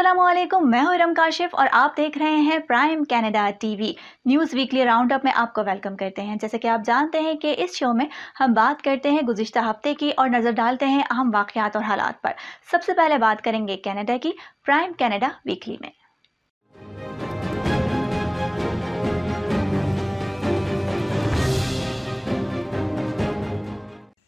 अस्सलामुअलैकुम, मैं हूं इरम काशिफ और आप देख रहे हैं prime Canada TV news weekly round up में आपको वेलकम करते हैं। जैसे कि आप जानते हैं कि इस शो में हम बात करते हैं गुज़िश्ता हफ्ते की और नज़र डालते हैं अहम वाक़यात और हालात पर। सबसे पहले बात करेंगे कनाडा की प्राइम कनाडा वीकली में।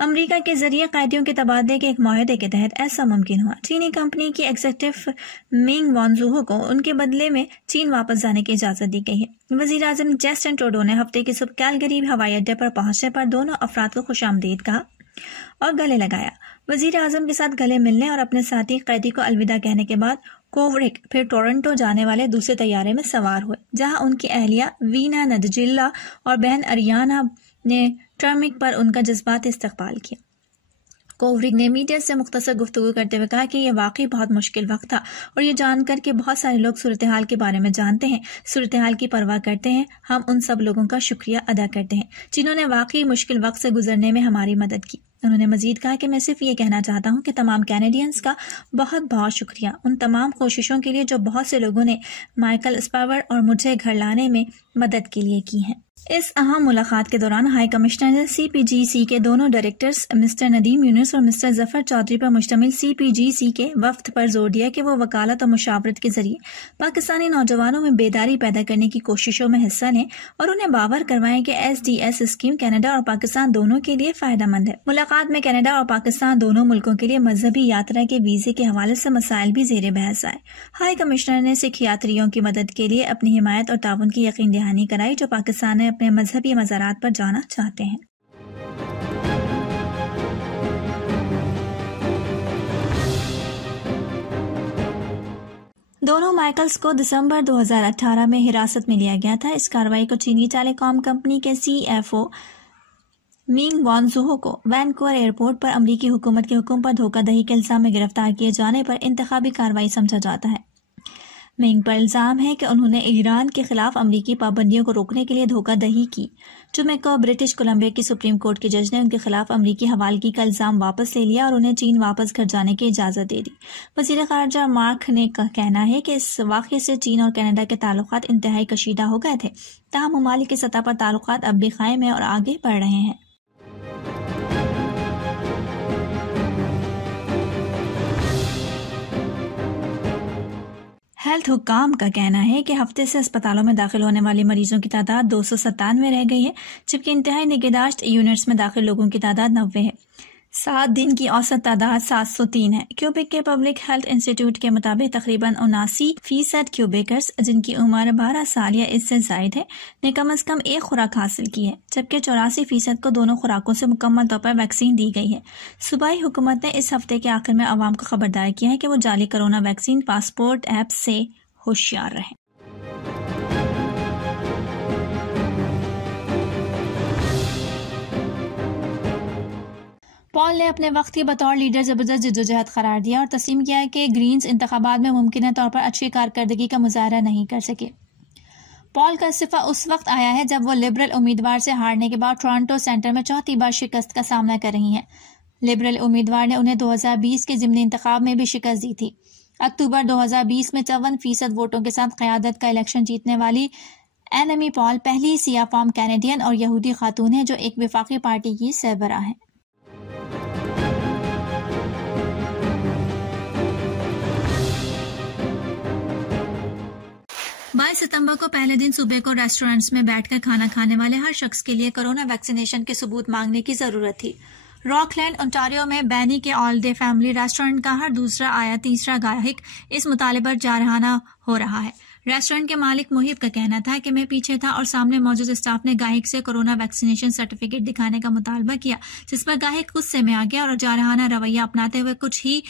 अमेरिका के जरिए कैदियों के तबादले के एक माहदे के तहत ऐसा मुमकिन हुआ। चीनी कंपनी की एग्जीक्यूटिव मिंग वांजुहो को उनके बदले में चीन वापस जाने की इजाजत दी गई है। वजीर आजम जस्टिन ट्रूडो ने हफ्ते की सुबह कैलगरी हवाई अड्डे पर पहुंचने पर दोनों अफराद को खुशामदीद कहा और गले लगाया। वजीर आजम के साथ गले मिलने और अपने साथी कैदी को अलविदा कहने के बाद कोवरिक फिर टोरंटो जाने वाले दूसरे तैयारे में सवार हुए, जहां उनकी अहलिया वीना नदजिल्ला और बहन अरियाना ने टर्मिक पर उनका जज्बात इस्तकबाल किया। कोवरिक ने मीडिया से मुख्तसर गुफ्तगू करते हुए कहा कि यह वाकई बहुत मुश्किल वक्त था और ये जानकर कि बहुत सारे लोग सूरत हाल के बारे में जानते हैं, सूरत हाल की परवाह करते हैं, हम उन सब लोगों का शुक्रिया अदा करते हैं जिन्होंने वाकई मुश्किल वक्त से गुजरने में हमारी मदद की। उन्होंने मजीद कहा कि मैं सिर्फ ये कहना चाहता हूँ कि तमाम कैनेडियंस का बहुत बहुत शुक्रिया उन तमाम कोशिशों के लिए जो बहुत से लोगों ने माइकल स्पावर और मुझे घर लाने में मदद के लिए की है। इस अहम मुलाकात के दौरान हाई कमिश्नर ने CPGC के दोनों डायरेक्टर्स मिस्टर नदीम यूनुस और मिस्टर जफर चौधरी पर मुश्तमिल CPGC के वफ्द पर जोर दिया कि वो वकालत और मुशावरत के जरिए पाकिस्तानी नौजवानों में बेदारी पैदा करने की कोशिशों में हिस्सा लें और उन्हें बावर करवाएं कि SDS स्कीम कनाडा और पाकिस्तान दोनों के लिए फायदेमंद है। मुलाकात में कनाडा और पाकिस्तान दोनों मुल्कों के लिए मजहबी यात्रा के वीजे के हवाले से मसाइल भी जेर बहस आए। हाई कमिश्नर ने सिख यात्रियों की मदद के लिए अपनी हिमायत और ताउन की यकीन दहानी कराई जो पाकिस्तान ने अपने मजहबी मज़ारात पर जाना चाहते हैं। दोनों माइकल्स को दिसंबर 2018 में हिरासत में लिया गया था। इस कार्रवाई को चीनी टेलीकॉम कंपनी के CFO मिंग वांजुहो को वैनकूवर एयरपोर्ट पर अमरीकी हुकूमत के हुक्म पर धोखाधड़ी के इल्जाम में गिरफ्तार किए जाने पर इंतखाबी कार्रवाई समझा जाता है। मिंग पर इल्जाम है कि उन्होंने ईरान के खिलाफ अमरीकी पाबंदियों को रोकने के लिए धोखाधड़ी की। जुमे को ब्रिटिश कोलंबिया की सुप्रीम कोर्ट के जज ने उनके खिलाफ अमरीकी हवालगी का इल्जाम वापस ले लिया और उन्हें चीन वापस घर जाने की इजाजत दे दी। वजीर खारजा मार्क ने कहना है कि इस वाक़े से चीन और कनाडा के ताल्लुकात इंतहाई कशीदा हो गए थे। ताहम ममालिक की सतह पर ताल्लुकात अब भी कायम है और आगे बढ़ रहे हैं। हेल्थ हुक्काम का कहना है कि हफ्ते से अस्पतालों में दाखिल होने वाले मरीजों की तादाद 297 रह गई है, जबकि इंतहाई निगहदाश्त यूनिट्स में दाखिल लोगों की तादाद 90 है। 7 दिन की औसत तादाद 703 है। क्यूबेक के पब्लिक हेल्थ इंस्टीट्यूट के मुताबिक तकरीबन 79% क्यूबेकर्स जिनकी उम्र 12 साल या इससे जायद है ने कम अज कम एक खुराक हासिल की है, जबकि 84% को दोनों खुराकों से मुकम्मल तौर पर वैक्सीन दी गई है। सूबाई हुकूमत ने इस हफ्ते के आखिर में अवाम को खबरदार किया है कि वो जाली कोरोना वैक्सीन पासपोर्ट ऐप से होशियार रहें। पॉल ने अपने वक्त की बतौर लीडर जबरदस्त जद्दोजहद करार दिया और तस्लीम किया कि ग्रीन्स इंतखाबात में मुमकिन तौर पर अच्छी कारकर्दगी का मुजाहरा नहीं कर सके। पॉल का इस्तीफा उस वक्त आया है जब वो लिबरल उम्मीदवार से हारने के बाद टोरंटो सेंटर में चौथी बार शिकस्त का सामना कर रही हैं। लिबरल उम्मीदवार ने उन्हें 2020 के ज़िमनी इंतखाब में भी शिकस्त दी थी। अक्टूबर 2020 में 54% वोटों के साथ क़यादत का इलेक्शन जीतने वाली एनमी पॉल पहली सिया फॉर्म कैनेडियन और यहूदी खातून है जो एक वफाकी पार्टी की सरबराह है। 22 सितंबर को पहले दिन सुबह को रेस्टोरेंट्स में बैठकर खाना खाने वाले हर शख्स के लिए कोरोना वैक्सीनेशन के सबूत मांगने की जरूरत थी। रॉकलैंड ओंटारियो में बैनी के ऑल डे फैमिली रेस्टोरेंट का हर दूसरा आया तीसरा गाहक इस मुताले पर जारहाना हो रहा है। रेस्टोरेंट के मालिक मुहिब का कहना था कि मैं पीछे था और सामने मौजूद स्टाफ ने गाहक से कोरोना वैक्सीनेशन सर्टिफिकेट दिखाने का मुतालबा किया, जिस पर गाहक गुस्से में आ गया और जारहाना रवैया अपनाते हुए कुछ ही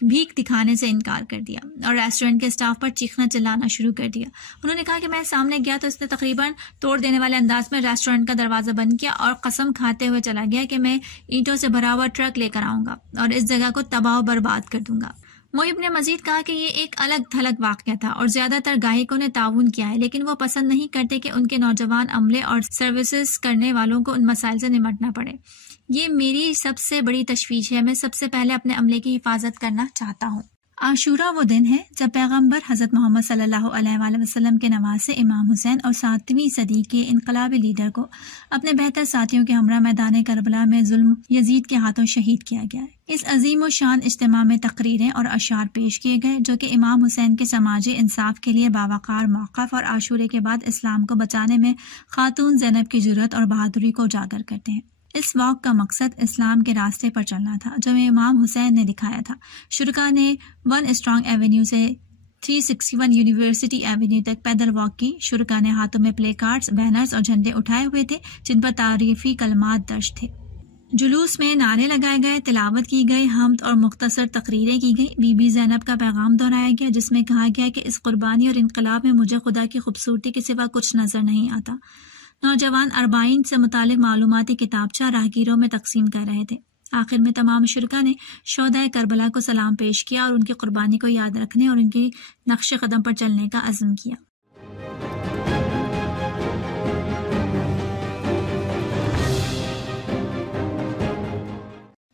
भीख दिखाने से इनकार कर दिया और रेस्टोरेंट के स्टाफ पर चीखना चिल्लाना शुरू कर दिया। उन्होंने कहा कि मैं सामने गया तो इसने तकरीबन तोड़ देने वाले अंदाज में रेस्टोरेंट का दरवाजा बंद किया और कसम खाते हुए चला गया कि मैं ईंटों से भरा हुआ ट्रक लेकर आऊंगा और इस जगह को तबाह बर्बाद कर दूंगा। मुहिब ने मजीद कहा कि ये एक अलग थलग वाकया था और ज्यादातर गायकों ने ताउन किया है, लेकिन वो पसंद नहीं करते कि उनके नौजवान अमले और सर्विसेज करने वालों को उन मसाइल से निमटना पड़े। ये मेरी सबसे बड़ी तशवीश है। मैं सबसे पहले अपने अमले की हिफाजत करना चाहता हूँ। आशूरा वो दिन है जब पैगंबर हज़रत मोहम्मद सल्लल्लाहु अलैहि वसल्लम के नवासे इमाम हुसैन और 7वीं सदी के इनकलाबी लीडर को अपने बेहतर साथियों के हमरा मैदान करबला में जुल्म यजीद के हाथों शहीद किया गया है। इस अजीम व शान इज्तिमा में तकरीरें और अशार पेश किए गए जो कि इमाम हुसैन के समाजी इंसाफ के लिए बावकार मौक़िफ़ और आशूरे के बाद इस्लाम को बचाने में खातून ज़ैनब की जुर्रत और बहादुरी को उजागर करते हैं। इस वॉक का मकसद इस्लाम के रास्ते पर चलना था जो इमाम हुसैन ने दिखाया था। शुरका ने 1 स्ट्रॉन्ग एवेन्यू से 361 यूनिवर्सिटी एवेन्यू तक पैदल वॉक की। शुरका ने हाथों में प्ले कार्ड्स, बैनर्स और झंडे उठाए हुए थे जिन पर तारीफी कलमात दर्ज थे। जुलूस में नारे लगाए गए, तिलावत की गई, हम्द और मुख्तसर तकरीरें की गई। बीबी ज़ैनब का पैगाम दोहराया गया जिसमें कहा गया कि इस कुर्बानी और इनकलाब में मुझे खुदा की खूबसूरती के सिवा कुछ नजर नहीं आता। नौजवान अरबाइन से मुतालिक मालूमाती किताबचा राहगीरों में तकसीम कर रहे थे। आखिर में तमाम शुरका ने शोहदाए करबला को सलाम पेश किया और उनकी कुर्बानी को याद रखने और उनकी नक्शे कदम पर चलने का अज़्म किया।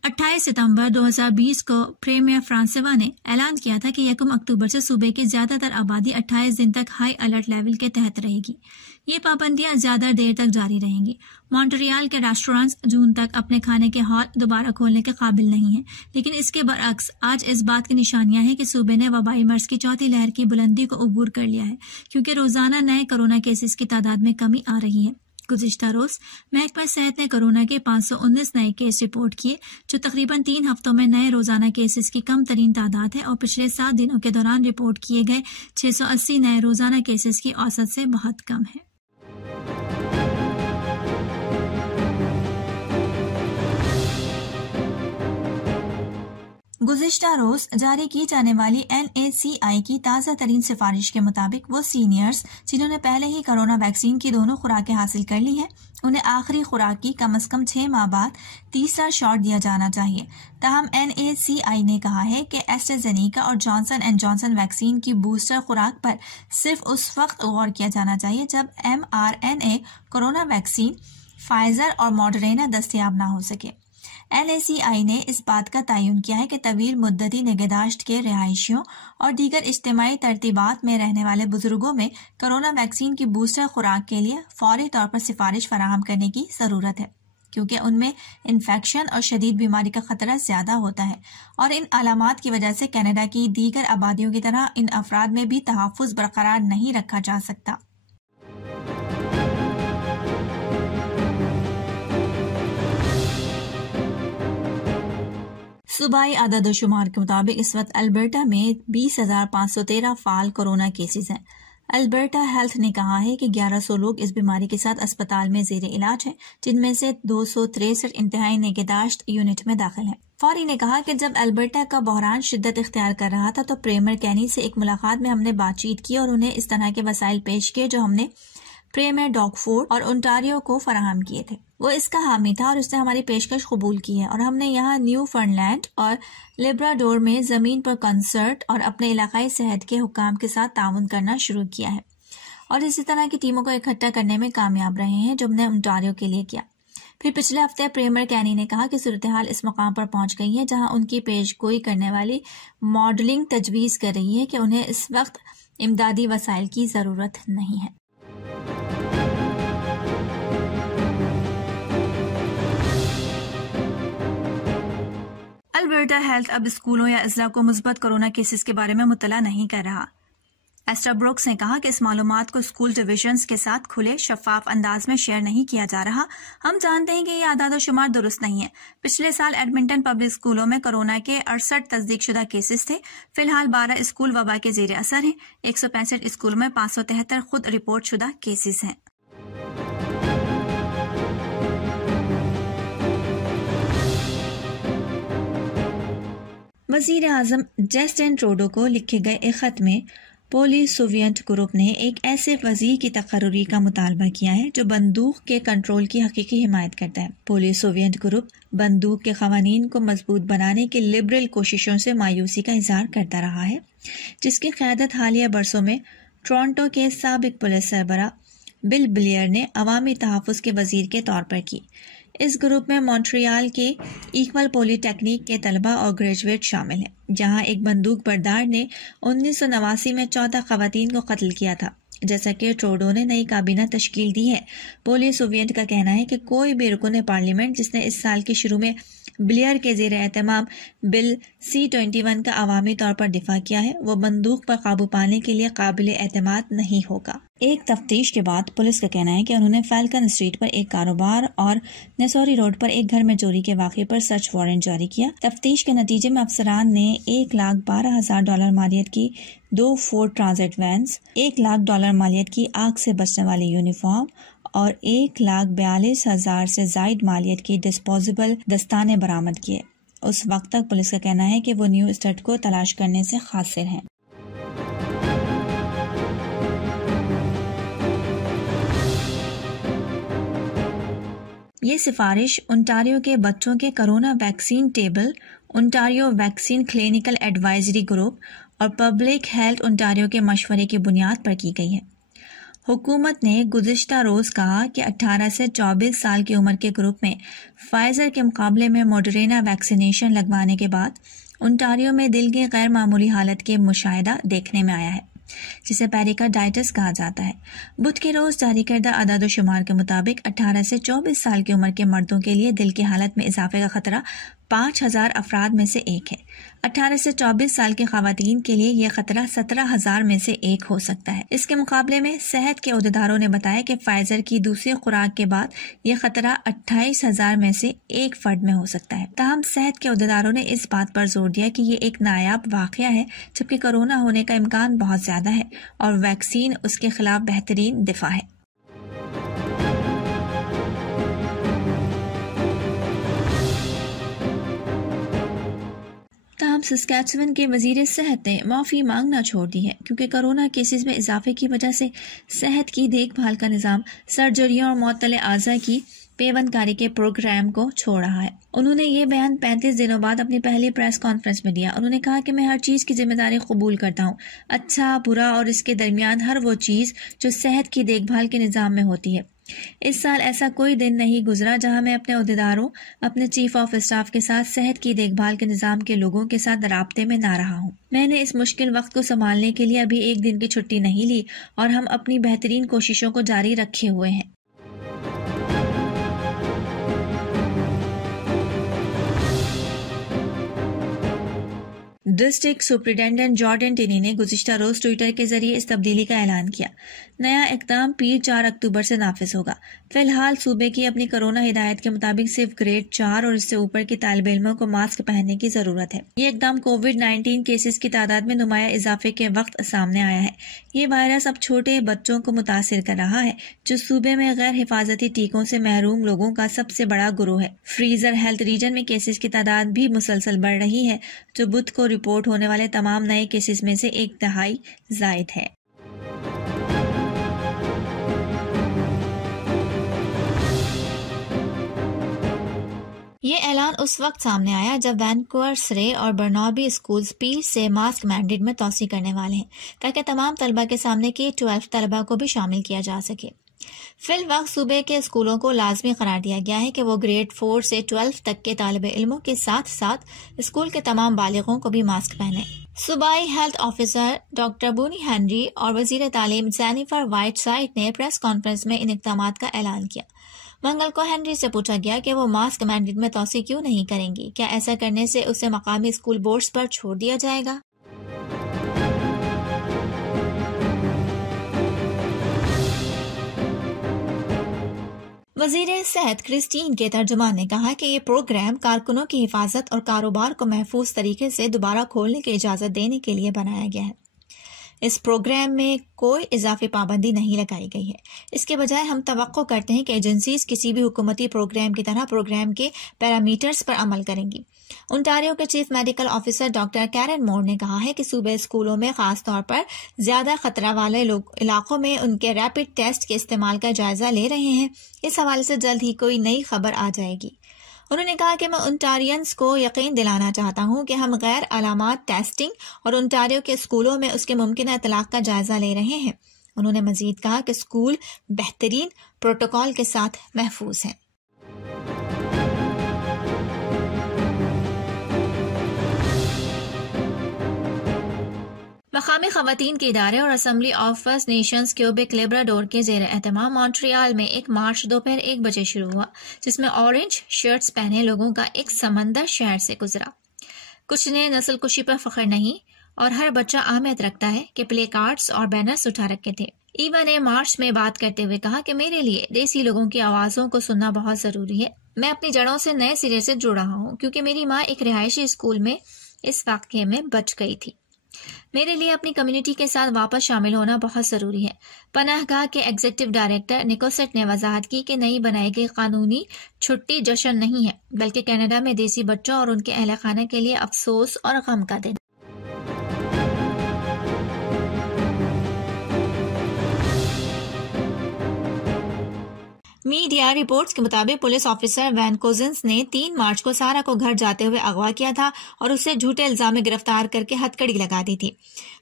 28 सितंबर 2020 को प्रीमियर फ्रांसवा ने ऐलान किया था कि 1 अक्टूबर से सूबे की ज्यादातर आबादी 28 दिन तक हाई अलर्ट लेवल के तहत रहेगी। ये पाबंदियां ज्यादा देर तक जारी रहेंगी। मॉन्ट्रियल के रेस्टोरेंट्स जून तक अपने खाने के हॉल दोबारा खोलने के काबिल नहीं हैं, लेकिन इसके बरअक्स आज इस बात की निशानियां हैं कि सूबे ने वबाई मर्ज की चौथी लहर की बुलंदी को अबूर कर लिया है, क्योंकि रोजाना नए कोरोना केसेस की तादाद में कमी आ रही है। गुज़िश्ता रोज महकमा सेहत ने कोरोना के 519 नए केस रिपोर्ट किए, जो तकरीबन 3 हफ्तों में नए रोजाना केसेस की कम तरीन तादाद है और पिछले 7 दिनों के दौरान रिपोर्ट किए गए 680 नए रोजाना केसेस की औसत से बहुत कम है। गुज़िश्ता रोज जारी की जाने वाली NACI की ताज़ा तरीन सिफारिश के मुताबिक वो सीनियर्स जिन्होंने पहले ही कोरोना वैक्सीन की दोनों खुराकें हासिल कर ली हैं, उन्हें आखिरी खुराक की कम से कम 6 माह बाद तीसरा शॉट दिया जाना चाहिए। ताहम NACI ने कहा है कि एस्ट्राजेनेका और जॉनसन एंड जॉनसन वैक्सीन की बूस्टर खुराक पर सिर्फ उस वक्त गौर किया जाना चाहिए जब mRNA कोरोना वैक्सीन फाइजर और मॉडरेना दस्तयाब ना हो सके। NACI ने इस बात का तयन किया है कि तवील मुद्दती निगहदाश्त के रिहायशियों और दीगर इज्तिमाई तरतीबात में रहने वाले बुजुर्गों में कोरोना वैक्सीन की बूस्टर खुराक के लिए फौरी तौर पर सिफारिश फराहम करने की ज़रूरत है, क्योंकि उनमें इन्फेक्शन और शदीद बीमारी का खतरा ज्यादा होता है और इन अलामात की वजह से कनाडा की दीगर आबादियों की तरह इन अफराद में भी तहफ़्फ़ुज़ बरकरार नहीं रखा जा सकता। सूबाई आदाद शुमार के मुताबिक इस वक्त अल्बर्टा में 20,513 फाल कोरोना केसेस हैं। अल्बर्टा हेल्थ ने कहा है कि 1100 लोग इस बीमारी के साथ अस्पताल में जेर इलाज हैं, जिनमें से 263 इंतहाई निगहदाश्त यूनिट में दाखिल हैं। फौरी ने कहा कि जब अल्बर्टा का बहरान शिद्दत इख्तियार कर रहा था तो प्रीमियर कैनी से एक मुलाकात में हमने बातचीत की और उन्हें इस तरह के वसाइल पेश किए जो हमने प्रीमियर डॉगफूड और ओंटारियो को फराहम किए थे। वो इसका हामी था और उसने हमारी पेशकश कबूल की है और हमने यहाँ न्यू फर्नलैंड और लिब्राडोर में ज़मीन पर कंसर्ट और अपने इलाकाई सेहत के हुक्काम के साथ ताउन करना शुरू किया है और इसी तरह की टीमों को इकट्ठा करने में कामयाब रहे हैं जो हमने ओंटारियो के लिए किया। फिर पिछले हफ्ते प्रीमियर कैनी ने कहा कि सूरत हाल इस मुकाम पर पहुंच गई है जहां उनकी पेशगोई करने वाली मॉडलिंग तजवीज़ कर रही है कि उन्हें इस वक्त इमदादी वसाइल की ज़रूरत नहीं है। अल्बर्टा हेल्थ अब स्कूलों या अजला को मुस्बत कोरोना केसेस के बारे में मुतला नहीं कर रहा। एस्टा ब्रुक्स ने कहा कि इस मालूमात को स्कूल डिविजन्स के साथ खुले शफाफ अंदाज में शेयर नहीं किया जा रहा। हम जानते हैं कि ये आदाद शुमार दुरुस्त नहीं है। पिछले साल एडमिंटन पब्लिक स्कूलों में कोरोना के 68 तस्दीकशुदा केसेस थे। फिलहाल 12 स्कूल वबा के जेर असर हैं। 165 स्कूलों में 573 खुद रिपोर्ट शुदा केसेस हैं। वज़ीर आज़म जस्टिन ट्रूडो को लिखे गए एक खत में पोली सोवियत ग्रुप ने एक ऐसे वज़ीर की तकर्री का मुतालबा किया है जो बंदूक के कंट्रोल की हकीकी हिमायत करता है। पोली सोवियत ग्रुप बंदूक के क़वानीन को मजबूत बनाने की लिबरल कोशिशों से मायूसी का इजहार करता रहा है, जिसकी क़यादत हालिया बरसों में टोरंटो के साबिक पुलिस सरबरा बिल ब्लेयर ने अवामी तहफ़्फ़ुज़ के वज़ीर के तौर पर की। इस ग्रुप में मॉन्ट्रियल के इक्वल पॉलिटेक्निक के तलबा और ग्रेजुएट शामिल हैं, जहां एक बंदूक बरदार ने 1989 में 14 खवातीन को कत्ल किया था। जैसा कि ट्रूडो ने नई काबीना तश्कील दी है, पोलियो सोवियत का कहना है कि कोई भी रुकन पार्लियामेंट जिसने इस साल के शुरू में ब्लेयर के ज़ेर एहतमाम बिल C-21 का अवामी तौर पर दिफा किया है, वो बंदूक पर काबू पाने के लिए काबिल एतमाद नहीं होगा। एक तफ्तीश के बाद पुलिस का कहना है कि उन्होंने फैल्कन स्ट्रीट पर एक कारोबार और नेसोरी रोड पर एक घर में चोरी के वाक़े पर सर्च वारंट जारी किया। तफ्तीश के नतीजे में अफसरान ने $1,12,000 मालियत की 2 फोर्ड ट्रांजिट वैन्स, $1,00,000 मालियत की आग से बचने वाली यूनिफॉर्म और $1,42,000 से जायद मालियत की डिस्पोजेबल दस्ताने बरामद किए। उस वक्त तक पुलिस का कहना है कि वो न्यू स्टड को तलाश करने से कासिर हैं। ये सिफारिश ओंटारियो के बच्चों के corona vaccine table, Ontario vaccine clinical advisory group और पब्लिक हेल्थ ओंटारियो के मशवरे की बुनियाद पर की गई है। हुकूमत ने गुज़िश्ता रोज़ कहा कि 18 से 24 साल की उम्र के ग्रुप में फाइजर के मुकाबले में मॉडरेना वैक्सीनेशन लगवाने के बाद ओंटारियो में दिल की गैर मामूली हालत के मुशाहिदा देखने में आया है, जिसे पेरिकार्डाइटिस कहा जाता है। बुध के रोज जारी करदा अदाद शुमार के मुताबिक 18 से 24 साल की उम्र के मर्दों के लिए दिल की हालत में इजाफे का खतरा 5,000 अफराद में से एक है। 18 से 24 साल की खवातीन के लिए यह खतरा 17,000 में से एक हो सकता है। इसके मुकाबले में सेहत के अहदेदारों ने बताया कि फाइजर की दूसरी खुराक के बाद यह खतरा 28,000 में से एक फर्द में हो सकता है। ताहम सेहत के अहदेदारों ने इस बात पर जोर दिया कि ये एक नायाब वाकया है, जबकि कोरोना होने का इम्कान बहुत ज्यादा है और वैक्सीन उसके खिलाफ बेहतरीन दिफा है। सस्कैचुअन के वजीर सेहत ने माफ़ी मांगना छोड़ दी है, क्योंकि कोरोना केसेस में इजाफे की वजह से सेहत की देखभाल का निज़ाम सर्जरियों और मुअत्तल आज़ा की पेवंदकारी के प्रोग्राम को छोड़ रहा है। उन्होंने ये बयान 35 दिनों बाद अपनी पहली प्रेस कॉन्फ्रेंस में दिया। उन्होंने कहा कि मैं हर चीज़ की जिम्मेदारी कबूल करता हूँ, अच्छा, बुरा और इसके दरमियान हर वो चीज़ जो सेहत की देखभाल के निज़ाम में होती है। इस साल ऐसा कोई दिन नहीं गुजरा जहां मैं अपने अहदेदारों, अपने चीफ ऑफ स्टाफ के साथ सेहत की देखभाल के निज़ाम के लोगों के साथ राब्ते में ना रहा हूं। मैंने इस मुश्किल वक्त को संभालने के लिए अभी एक दिन की छुट्टी नहीं ली और हम अपनी बेहतरीन कोशिशों को जारी रखे हुए हैं। डिस्ट्रिक्ट सुप्रिटेंडेंट जॉर्डन टिनी ने गुज़िश्ता रोज ट्विटर के जरिए इस तब्दीली का ऐलान किया। नया इक़दाम पीर 4 अक्टूबर से नाफिज होगा। फिलहाल सूबे की अपनी कोरोना हिदायत के मुताबिक सिर्फ ग्रेड 4 और इससे ऊपर की तालिब इल्मों को मास्क पहनने की जरूरत है। ये इक़दाम कोविड-19 केसेस की तादाद में नुमाया इजाफे के वक्त सामने आया है। ये वायरस अब छोटे बच्चों को मुतासिर कर रहा है, जो सूबे में गैर हिफाजती टीकों से महरूम लोगों का सबसे बड़ा गुरोह है। फ्रीजर हेल्थ रीजन में केसेस की तादाद भी मुसलसल बढ़ रही है, जो बुध को रिपोर्ट होने वाले तमाम नए केसेस में से 1/3 जायद है। ये ऐलान उस वक्त सामने आया जब वैनकूवर, सरे और बर्नाबी स्कूल्स पीर से मास्क मैंडेट में तोसी करने वाले हैं, ताकि तमाम तलबा के सामने K-12 तलबा को भी शामिल किया जा सके। फिल वक्त सूबे के स्कूलों को लाजमी करार दिया गया है कि वो ग्रेड 4 से 12 तक के तालिब इल्मों के साथ साथ स्कूल के तमाम बालिगों को भी मास्क पहने। सूबाई हेल्थ ऑफिसर डॉक्टर बूनी हेनरी और वजीर तालीम जेनिफर वाइटसाइड ने प्रेस कॉन्फ्रेंस में इन इक़दामात का ऐलान किया। मंगल को हेनरी से पूछा गया कि वो मास्क मैंडेट में तोसी क्यों नहीं करेंगी, क्या ऐसा करने से उसे मकामी स्कूल बोर्ड्स पर छोड़ दिया जाएगा। वजीर सेहत क्रिस्टीन के तर्जुमान ने कहा कि ये प्रोग्राम कारकुनों की हिफाजत और कारोबार को महफूज तरीके से दोबारा खोलने की इजाज़त देने के लिए बनाया गया है। इस प्रोग्राम में कोई इजाफी पाबंदी नहीं लगाई गई है। इसके बजाय हम तवक्को करते हैं कि एजेंसीज किसी भी हुकूमती प्रोग्राम की तरह प्रोग्राम के पैरामीटर्स पर अमल करेंगी। ओंटारियो के chief medical officer doctor Karen Moore ने कहा है कि सूबे स्कूलों में खास तौर पर ज्यादा खतरा वाले इलाकों में उनके रैपिड टेस्ट के इस्तेमाल का जायजा ले रहे हैं। इस हवाले से जल्द ही कोई नई खबर आ जाएगी। उन्होंने कहा कि मैं ओंटारियंस को यकीन दिलाना चाहता हूं कि हम गैर अलामात टेस्टिंग और ओंटारियो के स्कूलों में उसके मुमकिन इतलाक का जायजा ले रहे हैं। उन्होंने मजीद कहा कि स्कूल बेहतरीन प्रोटोकॉल के साथ महफूज हैं। मकामी खवातीन के इदारे और Assembly of First Nations Quebec Labrador के जेर एहतमाम मॉन्ट्रियल में एक मार्च दोपहर 1 बजे शुरू हुआ, जिसमें ऑरेंज शर्ट्स पहने लोगों का एक समंदर शहर से गुजरा। कुछ ने नस्लकुशी पर फख्र नहीं और हर बच्चा अहमियत रखता है कि प्ले कार्ड्स और बैनर्स उठा रखे थे। ईवा ने मार्च में बात करते हुए कहा कि मेरे लिए देसी लोगों की आवाज़ों को सुनना बहुत ज़रूरी है। मैं अपनी जड़ों से नए सिरे से जुड़ रहा हूँ क्योंकि मेरी माँ एक रिहायशी स्कूल में इस वाक़ये में बच गई थी। मेरे लिए अपनी कम्युनिटी के साथ वापस शामिल होना बहुत ज़रूरी है। पनाहगाह के एग्जीक्यूटिव डायरेक्टर निकोसेट ने वजाहत की कि नई बनाई गई कानूनी छुट्टी जश्न नहीं है, बल्कि कनाडा में देसी बच्चों और उनके अहल खाना के लिए अफसोस और गम का दिन। मीडिया रिपोर्ट्स के मुताबिक पुलिस ऑफिसर वैन कोजिन्स ने 3 मार्च को सारा को घर जाते हुए अगवा किया था और उसे झूठे इल्जाम में गिरफ्तार करके हथकड़ी लगा दी थी।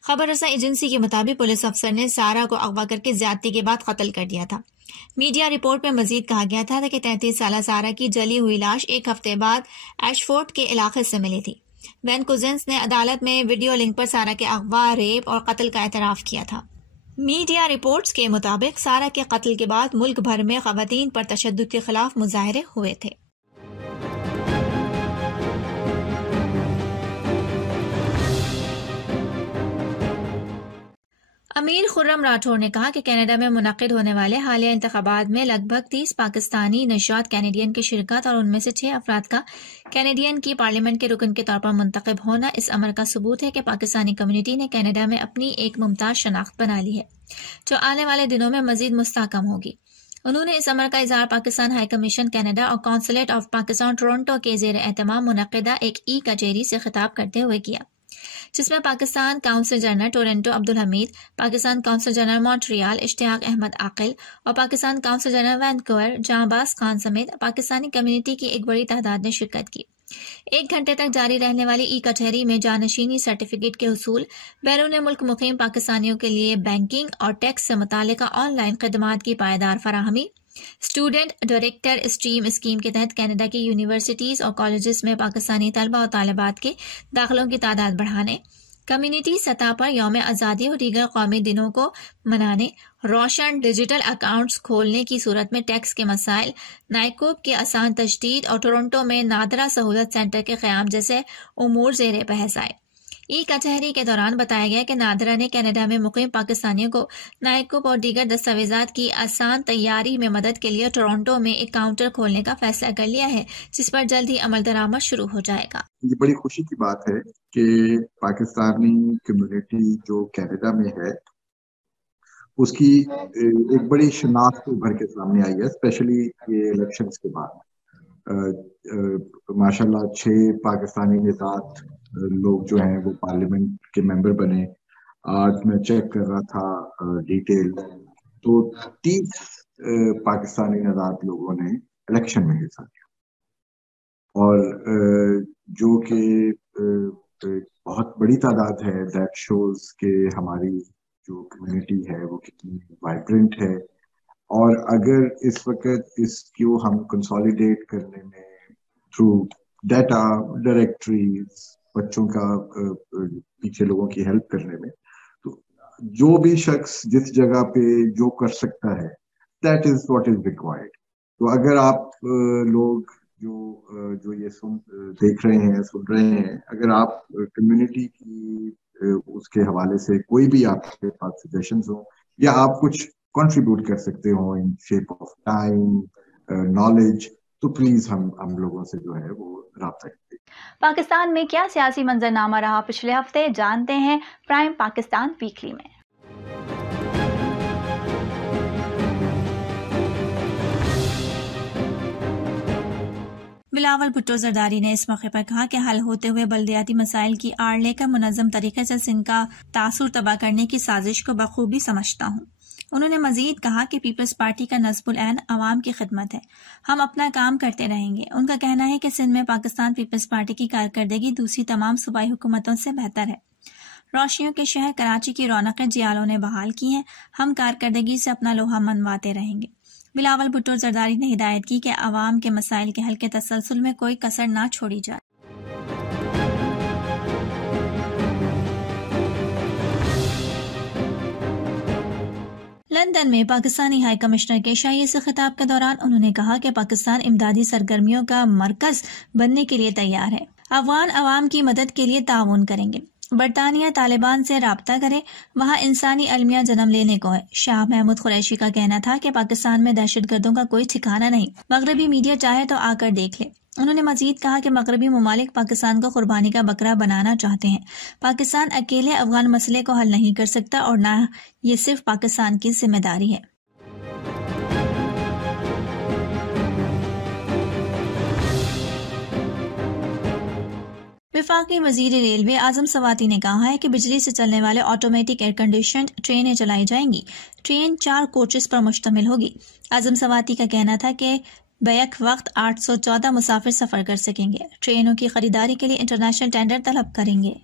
खबर रसा एजेंसी के मुताबिक पुलिस अफसर ने सारा को अगवा करके ज्यादती के बाद कत्ल कर दिया था। मीडिया रिपोर्ट में मजीद कहा गया था कि 33 साल सारा की जली हुई लाश 1 हफ्ते बाद एशफोर्ड के इलाके से मिली थी। वैन कोजिन्स ने अदालत में वीडियो लिंक पर सारा के अगवा, रेप और कत्ल का एतराफ किया था। मीडिया रिपोर्ट्स के मुताबिक सारा के कत्ल के बाद मुल्क भर में खवातीन पर तशद्दुद के खिलाफ मुजाहरे हुए थे। अमीर खुर्रम राठौर ने कहा कि कनाडा में मुनक्किद होने वाले हालिया इंतखाबात में लगभग 30 पाकिस्तानी नशात कैनेडियन की शिरकत और उनमें से 6 अफराद का कैनेडियन की पार्लियामेंट के रुकन के तौर पर मुंतखब होना इस अमर का सबूत है कि पाकिस्तानी कम्युनिटी ने कनाडा में अपनी एक मुमताज शनाख्त बना ली है, जो आने वाले दिनों में मजीद मुस्तहकम होगी। उन्होंने इस अमर का इजहार पाकिस्तान हाई कमीशन कनाडा और कौंसलेट ऑफ पाकिस्तान टोरंटो के जेर एहतमाम मुनक्किदा एक ई कचहरी से खिताब करते हुए किया, जिसमें Pakistan council general Toronto Abdul Hamid, Pakistan council general Montreal Ishtiaq Ahmed Aqil और Pakistan council general Vancouver Jahanbaz Khan समेत पाकिस्तानी कम्युनिटी की एक बड़ी तादाद ने शिरकत की। 1 घंटे तक जारी रहने वाली ई कचहरी में जानशीनी सर्टिफिकेट के हुसूल, बैरून मुल्क मुकीम पाकिस्तानियों के लिए बैंकिंग और टैक्स से मुतालिका ऑनलाइन खदमात की पायदार फराहमी, स्टूडेंट डायरेक्टर स्ट्रीम स्कीम के तहत कनाडा की यूनिवर्सिटीज और कॉलेजेस में पाकिस्तानी तलबा और तालिबात के दाखिलों की तादाद बढ़ाने, कम्युनिटी सतह पर यौम आज़ादी और दीगर कौमी दिनों को मनाने, रोशन डिजिटल अकाउंट्स खोलने की सूरत में टैक्स के मसाइल, नाइकोब की आसान तजदीद और टोरंटो में नादरा सहूलत सेंटर के क़याम जैसे उमूर ज़ेर बहस आए। ई कचहरी के दौरान बताया गया कि नादरा ने कनाडा में मुकीम पाकिस्तानियों को नाइकोब और दीगर दस्तावेजात की आसान तैयारी में मदद के लिए टोरंटो में एक काउंटर खोलने का फैसला कर लिया है, जिस पर जल्द ही अमल दरामद शुरू हो जाएगा। ये बड़ी खुशी की बात है कि पाकिस्तानी कम्युनिटी जो कनाडा में है उसकी एक बड़ी शनाख्त उभर के सामने आई है, स्पेशली ये इलेक्शंस के बाद। माशाल्लाह 6 पाकिस्तानी निजात लोग जो हैं वो पार्लियामेंट के मेंबर बने। आज मैं चेक कर रहा था डिटेल, तो 30 पाकिस्तानी निजात लोगों ने इलेक्शन में हिस्सा लिया और जो कि बहुत बड़ी तादाद है। दैट शोज के हमारी जो कम्युनिटी है वो कितनी वाइब्रेंट है। और अगर इस वक्त इसको हम कंसोलिडेट करने में थ्रू डाटा डायरेक्टरीज, बच्चों का पीछे लोगों की हेल्प करने में, तो जो भी शख्स जिस जगह पे जो कर सकता है, that is what is required. तो अगर आप लोग जो ये देख रहे हैं, सुन रहे हैं, अगर आप कम्युनिटी की उसके हवाले से कोई भी आपके पास सजेशंस हो या आप कुछ कंट्रीब्यूट कर सकते हो in shape of time, knowledge, तो प्लीज हम लोगों से जो है वो राब्ता करें। पाकिस्तान में क्या सियासी मंजरनामा रहा पिछले हफ्ते, जानते हैं प्राइम पाकिस्तान वीकली में। बिलावल भुट्टो जरदारी ने इस मौके पर कहा कि हल होते हुए बल्दियाती मसाइल की आड़ लेकर मुनज़्ज़म तरीके से सिंध का तासुर तबाह करने की साजिश को बखूबी समझता हूँ। उन्होंने मजीद कहा कि पीपल्स पार्टी का नस्बुल ऐन अवाम की खिदमत है, हम अपना काम करते रहेंगे। उनका कहना है कि सिंध में पाकिस्तान पीपल्स पार्टी की कारकर्दगी दूसरी तमाम सूबाई हुकूमतों से बेहतर है। रोशनियों के शहर कराची की रौनकें जियालों ने बहाल की हैं, हम कारकर्दगी से अपना लोहा मनवाते रहेंगे। बिलावल भुट्टो जरदारी ने हिदायत की कि अवाम के मसाइल के हल के तसलसल में कोई कसर ना छोड़ी जाए। लंदन में पाकिस्तानी हाई कमिश्नर के शाही से खिताब के दौरान उन्होंने कहा कि पाकिस्तान इमदादी सरगर्मियों का मरकज बनने के लिए तैयार है। अफगान अवाम की मदद के लिए ताउन करेंगे। बरतानिया तालिबान से राब्ता करे, वहाँ इंसानी अलमिया जन्म लेने को है। शाह महमूद कुरैशी का कहना था कि पाकिस्तान में दहशतगर्दों का कोई ठिकाना नहीं, मगरबी मीडिया चाहे तो आकर देख ले। उन्होंने मजीद कहा कि मगरबी ममालिक पाकिस्तान को कुर्बानी का बकरा बनाना चाहते हैं। पाकिस्तान अकेले अफगान मसले को हल नहीं कर सकता और न ये सिर्फ पाकिस्तान की जिम्मेदारी है। वफाकी वजीर रेलवे आजम सवाती ने कहा है कि बिजली से चलने वाले ऑटोमेटिक एयर कंडीशनड ट्रेनें चलाई जाएंगी। ट्रेन 4 कोचेस पर मुश्तमिल होगी। आजम सवाती का कहना था कि बैक वक्त 814 मुसाफिर सफर कर सकेंगे। ट्रेनों की खरीदारी के लिए इंटरनेशनल टेंडर तलब करेंगे।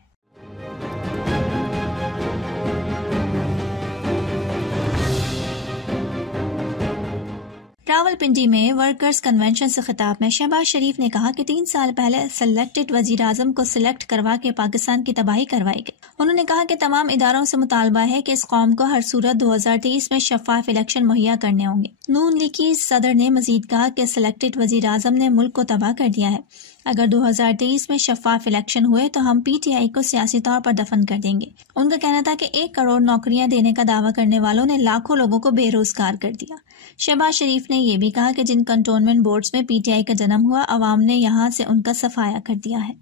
रावलपिंडी में वर्कर्स कन्वेंशन से खिताब में शहबाज शरीफ ने कहा कि 3 साल पहले सिलेक्टेड वजीर आजम को सिलेक्ट करवा के पाकिस्तान की तबाही करवाई गई। उन्होंने कहा कि तमाम इदारों से मुतालबा है कि इस कौम को हर सूरत 2023 में शफाफ इलेक्शन मुहैया करने होंगे। नून लीग की सदर ने मजीद कहा कि सिलेक्टेड वजीर आजम ने मुल्क को तबाह कर दिया है। अगर 2023 में शफाफ इलेक्शन हुए तो हम PTI को सियासी तौर पर दफन कर देंगे। उनका कहना था कि 1 करोड़ नौकरियां देने का दावा करने वालों ने लाखों लोगों को बेरोजगार कर दिया। शहबाज शरीफ ने यह भी कहा कि जिन कंटोनमेंट बोर्ड्स में PTI का जन्म हुआ, अवाम ने यहां से उनका सफाया कर दिया है।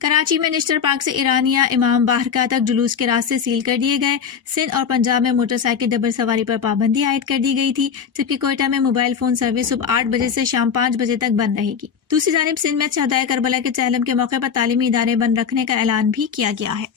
कराची में नेशनल पार्क से ईरानिया इमाम बारगाह तक जुलूस के रास्ते सील कर दिए गए। सिंध और पंजाब में मोटरसाइकिल डबल सवारी पर पाबंदी आयद कर दी गई थी, जबकि कोयटा में मोबाइल फोन सर्विस सुबह 8 बजे से शाम 5 बजे तक बंद रहेगी। दूसरी जानिब सिंध में शहदाए करबला के चहलम के मौके पर तालीमी इदारे बंद रखने का ऐलान भी किया गया है।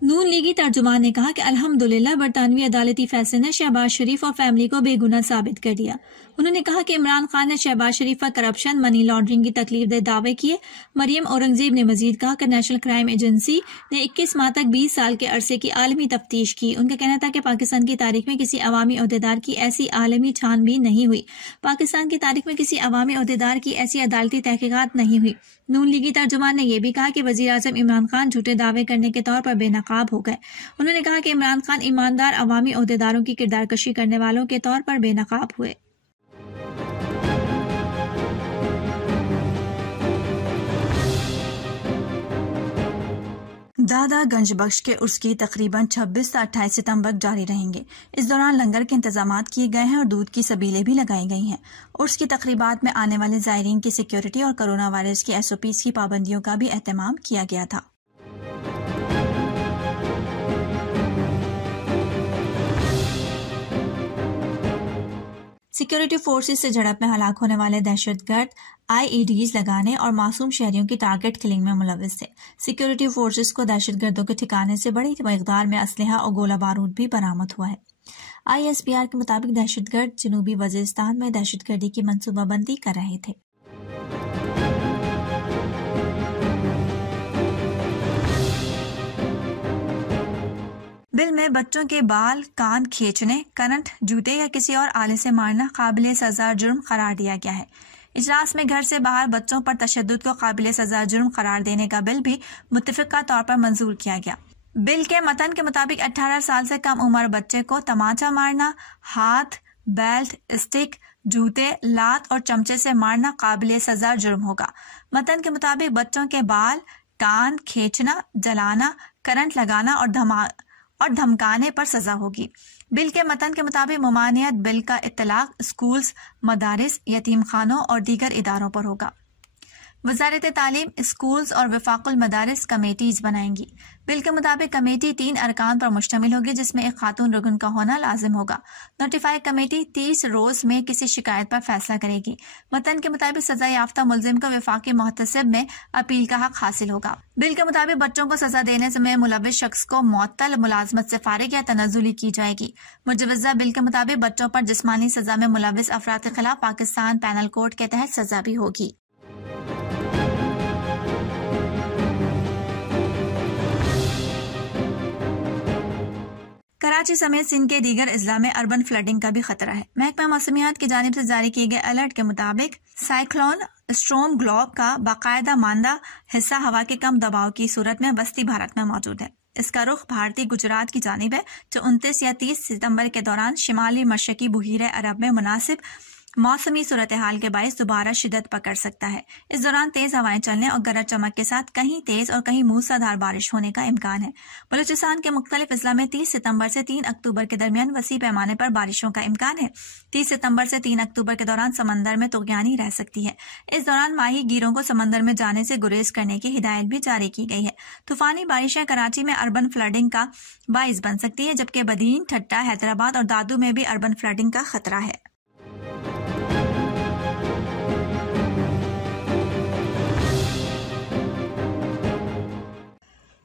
नून लीगी तर्जुमान ने कहा कि अल्हम्दुलिल्लाह बरतानवी अदालती फैसले ने शहबाज शरीफ और फैमिली को बेगुनाह साबित कर दिया। उन्होंने कहा कि इमरान खान ने शहबाज शरीफ पर करप्शन, मनी लॉन्ड्रिंग की तकलीफदेह दावे किए। मरियम औरंगजेब ने मजीद कहा कि नेशनल क्राइम एजेंसी ने 21 माह तक 20 साल के अरसे की आलमी तफ्तीश की। उनका कहना था कि पाकिस्तान की तारीख में किसी अवामी ओहदेदार की ऐसी आलमी छानबीन नहीं हुई। पाकिस्तान की तारीख में किसी अवामी ओहदेदार की ऐसी अदालती तहकीकात नहीं हुई। नून लीगी तर्जुमान ने यह भी कहा कि वजीर आजम इमरान खान झूठे दावे करने के तौर पर बेनकाब हो गए। उन्होंने कहा कि इमरान खान ईमानदार अवामी ओहदेदारों की किरदारकशी करने वालों के तौर पर बेनकाब हुए। दादा गंज बख्श के उर्स की तकरीबन 26 से 28 सितंबर जारी रहेंगे। इस दौरान लंगर के इंतजामात किए गए हैं और दूध की सबीलें भी लगाई गई हैं। उर्स की तकरीबात में आने वाले ज़ायरीन की सिक्योरिटी और कोरोना वायरस की SOPs की पाबंदियों का भी एहतमाम किया गया था। सिक्योरिटी फोर्सेस से झड़प में हलाक होने वाले दहशतगर्द IEDs लगाने और मासूम शहरियों की टारगेट किलिंग में मुलविस थे। सिक्योरिटी फोर्सेस को दहशतगर्दों के ठिकाने से बड़ी मकदार में असलहा और गोला बारूद भी बरामद हुआ है। ISPR के मुताबिक दहशतगर्द जनूबी वजीरिस्तान में दहशतगर्दी की मंसूबाबंदी कर रहे थे। बिल में बच्चों के बाल, कान खींचने, करंट, जूते या किसी और आले से मारना काबिल सजा जुर्म करार दिया गया है। इजलास में घर से बाहर बच्चों पर तशद्दुद को काबिल सजा जुर्म करार देने का बिल भी मुत्तफिका तौर पर मंजूर किया गया। बिल के मतन के मुताबिक 18 साल से कम उम्र बच्चे को तमाचा मारना, हाथ, बेल्ट, स्टिक, जूते, लात और चमचे से मारना काबिल सजा जुर्म होगा। मतन के मुताबिक बच्चों के बाल, कान खींचना, जलाना, करंट लगाना और धमकाने पर सजा होगी। बिल के मतन के मुताबिक ममानियत बिल का इत्तलाक स्कूल्स, मदारिस, यतीम खानों और दीगर इदारों पर होगा। वजारत तालीम स्कूल्स और वफाकुल मदारिस कमेटीज बनाएंगी। बिल के मुताबिक कमेटी 3 अरकान पर मुश्तमिल होगी, जिसमें एक खातून रुकन का होना लाजिम होगा। नोटिफाई कमेटी 30 रोज में किसी शिकायत पर फैसला करेगी। मतन के मुताबिक सजा याफ्ता मुलजिम को वफाकी मुहतसिब में अपील का हक हासिल होगा। बिल के मुताबिक बच्चों को सजा देने में मुलविस शख्स को मुअत्तल मुलाजमत से फारिग या तनज़ुली की जाएगी। मुजवज़ा बिल के मुताबिक बच्चों पर जिस्मानी सजा में मुलविस अफराद के खिलाफ पाकिस्तान पैनल कोड के तहत सजा भी होगी। कराची समेत सिंध के दीगर अजला में अर्बन फ्लडिंग का भी खतरा है। महकमा मौसमियात की जानिब से जारी किए गए अलर्ट के मुताबिक साइक्लोन स्ट्रोम ग्लोब का बाकायदा मानदा हिस्सा हवा के कम दबाव की सूरत में वस्ती भारत में मौजूद है। इसका रुख भारतीय गुजरात की जानिब है, जो 29 या 30 सितंबर के दौरान शिमाली मशरकी बुहीरे अरब में मुनासिब मौसमी सूरत हाल के बायस दोबारा शिद्दत पकड़ सकता है। इस दौरान तेज हवाएं चलने और गरज चमक के साथ कहीं तेज और कहीं मूसलाधार बारिश होने का इम्कान है। बलूचिस्तान के मुख्तलिफ अजला में 30 सितंबर से 3 अक्टूबर के दरमियान वसी पैमाने पर बारिशों का इम्कान है। 30 सितंबर से 3 अक्टूबर के दौरान समंदर में तुग़यानी रह सकती है। इस दौरान माही गिरों को समंदर में जाने से गुरेज करने की हिदायत भी जारी की गई है। तूफानी बारिशें कराची में अर्बन फ्लडिंग का बाइस बन सकती है, जबकि बदीन, ठट्टा, हैदराबाद और दादू में भी अर्बन फ्लडिंग का खतरा है।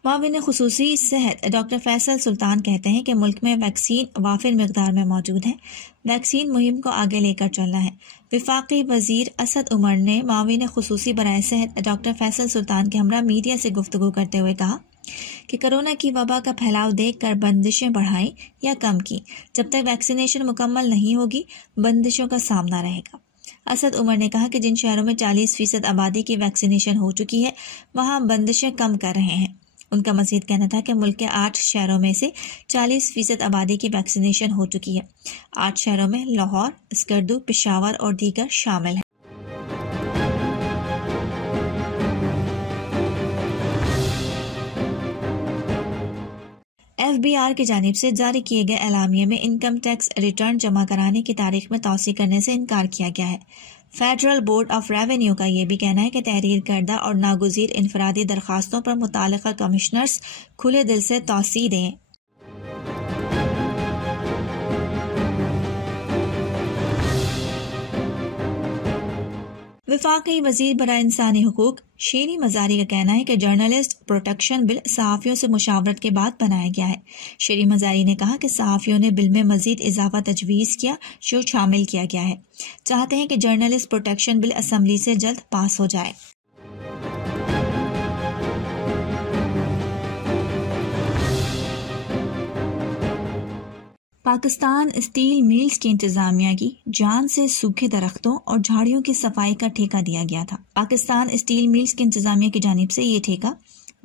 मुआविन खुसूसी सेहत डॉक्टर फैसल सुल्तान कहते हैं कि मुल्क में वैक्सीन वाफिर मिकदार में मौजूद है। वैक्सीन मुहिम को आगे लेकर चलना है। वफाकी वजीर असद उमर ने मुआविन खुसूसी बराए सेहत डॉक्टर फैसल सुल्तान के हमरा मीडिया से गुफ्तगू करते हुए कहा कि कोरोना की वबा का फैलाव देखकर बंदिशें बढ़ाई या कम की। जब तक वैक्सीनेशन मुकम्मल नहीं होगी, बंदिशों का सामना रहेगा। असद उमर ने कहा कि जिन शहरों में 40% आबादी की वैक्सीनेशन हो चुकी है, वहां बंदिशें कम कर रहे हैं। उनका मजीद कहना था कि मुल्क के 8 शहरों में से 40% आबादी की वैक्सीनेशन हो चुकी है। 8 शहरों में लाहौर, स्कर्दू, पेशावर और दीगर शामिल हैं। FBR की जानिब से जारी किए गए एलामिये में इनकम टैक्स रिटर्न जमा कराने की तारीख में तौसी करने से इनकार किया गया है। फेडरल बोर्ड ऑफ रेवेन्यू का यह भी कहना है कि तहरीर करदा और नागुज़ीर इनफरादी दरखास्तों पर मुतालिका कमिश्नर्स खुले दिल से तौसी दें। वफाकी वजीर बराए इंसानी हुकूक शेरी मजारी का कहना है कि जर्नलिस्ट प्रोटेक्शन बिल सहाफ़ियों से मुशावरत के बाद बनाया गया है। शेरी मजारी ने कहा कि सहाफ़ियों ने बिल में मजीद इजाफा तजवीज़ किया जो शामिल किया गया है। चाहते हैं कि जर्नलिस्ट प्रोटेक्शन बिल असम्बली से जल्द पास हो जाए। पाकिस्तान स्टील मिल्स की इंतजामिया की जान से सूखे दरख्तों और झाड़ियों की सफाई का ठेका दिया गया था। पाकिस्तान स्टील मिल्स की इंतजामिया की जानिब से ये ठेका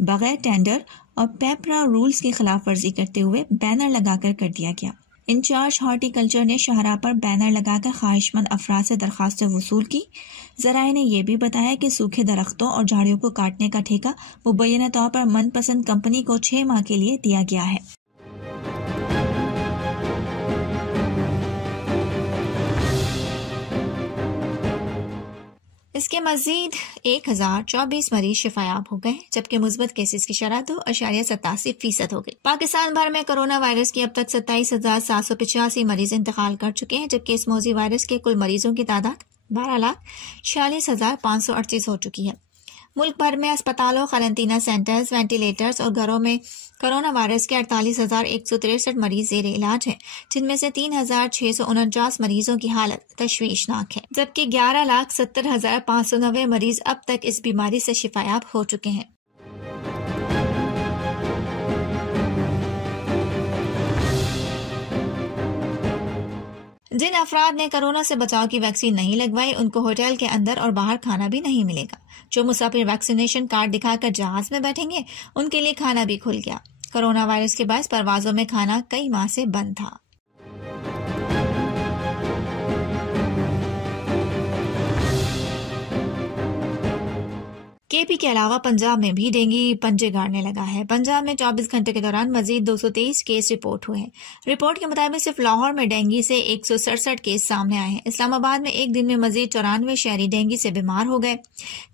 बगैर टेंडर और पेपरा रूल्स की खिलाफ वर्जी करते हुए बैनर लगाकर कर दिया गया। इंचार्ज हॉर्टिकल्चर ने शाहराह पर बैनर लगाकर ख्वाहिशमंद अफराद से दरखास्तें वसूल की। जराए ने यह भी बताया कि सूखे दरख्तों और झाड़ियों को काटने का ठेका मुबैना तौर पर मनपसंद कंपनी को 6 माह के लिए दिया गया है। इसके मजीद 1024 मरीज शिफायाब हो गए, जबकि मुस्बत केसेस की शरह 2.87% हो गई। पाकिस्तान भर में कोरोना वायरस की अब तक 27,785 मरीज इंतकाल कर चुके हैं, जबकि इस मौजी वायरस के कुल मरीजों की तादाद 12,46,538 हो चुकी है। मुल्क भर में अस्पतालों, क्वारंटीना सेंटर्स, वेंटिलेटर्स और घरों में कोरोना वायरस के 48,163 मरीज ज़ेरे इलाज हैं, जिनमें से 3,649 मरीजों की हालत तशवीशनाक है, जबकि 11,70,590 मरीज अब तक इस बीमारी से शिफायाब हो चुके हैं। जिन अफराद ने कोरोना से बचाव की वैक्सीन नहीं लगवाई, उनको होटल के अंदर और बाहर खाना भी नहीं मिलेगा। जो मुसाफिर वैक्सीनेशन कार्ड दिखाकर जहाज में बैठेंगे, उनके लिए खाना भी खुल गया। कोरोना वायरस के बायस परवाजों में खाना कई माह से बंद था। केपी के अलावा पंजाब में भी डेंगू पंजे गाड़ने लगा है। पंजाब में 24 घंटे के दौरान मजीद 223 केस रिपोर्ट हुए हैं। रिपोर्ट के मुताबिक सिर्फ लाहौर में डेंगू से 167 केस सामने आए हैं। इस्लामाबाद में एक दिन में मजीद 94 शहरी डेंगू से बीमार हो गए।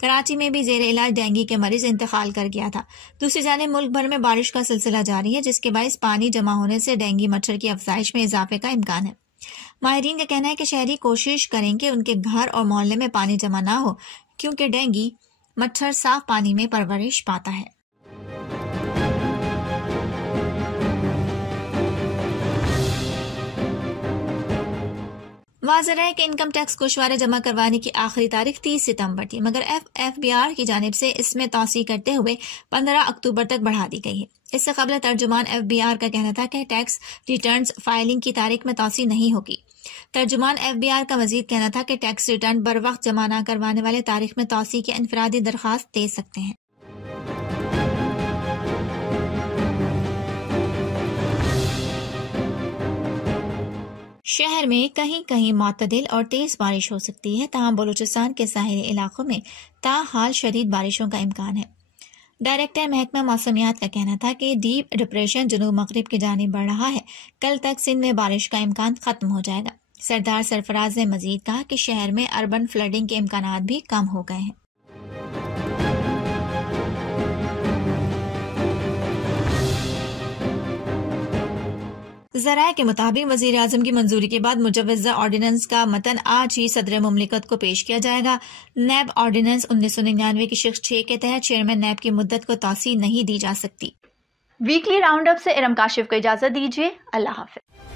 कराची में भी जेरे इलाज डेंगू के मरीज इंतकाल कर गया था। दूसरी जानिब मुल्क भर में बारिश का सिलसिला जारी है, जिसके बायस पानी जमा होने से डेंगू मच्छर की अफजाइश में इजाफे का इम्कान है। माहिरीन का कहना है कि शहरी कोशिश करें कि उनके घर और मोहल्ले में पानी जमा ना हो, क्योंकि डेंगू मच्छर साफ पानी में परवरिश पाता है। वाज़ेह है कि इनकम टैक्स गोशवारे जमा करवाने की आखिरी तारीख 30 सितंबर थी, मगर FBR की जानिब से इसमें तौसी करते हुए 15 अक्टूबर तक बढ़ा दी गई है। इससे कबल तर्जुमान FBR का कहना था कि टैक्स रिटर्न्स फाइलिंग की तारीख में तौसी नहीं होगी। तर्जुमान FBR का मजीद कहना था कि टैक्स रिटर्न बर वक्त जमा न करवाने वाले तारीख में तौसी की इनफरादी दरख्वास्त दे सकते हैं। शहर में कहीं कहीं मुतदिल और तेज बारिश हो सकती है, तहां बलूचिस्तान के साहिली इलाकों में ताहाल शदीद बारिशों का इम्कान है। डायरेक्टर महकमा मौसमियात का कहना था कि डीप डिप्रेशन जनूब मगरिब की जानिब बढ़ रहा है। कल तक सिंध में बारिश का इम्कान खत्म हो जाएगा। सरदार सरफराज ने मजीद कहा कि शहर में अर्बन फ्लडिंग के इम्कानात भी कम हो गए हैं। ज़राए के मुताबिक वज़ीर आज़म की मंजूरी के बाद मुजव्वज़ा ऑर्डिनेंस का मतन आज ही सदर मुमलिकत को पेश किया जाएगा। नैब ऑर्डिनेंस 1999 की शिक्ष 6 के तहत चेयरमैन नैब की मुद्दत को तौसी नहीं दी जा सकती। वीकली राउंड अप से इरम काशिफ को इजाजत दीजिए। अल्लाह हाफ़िज़।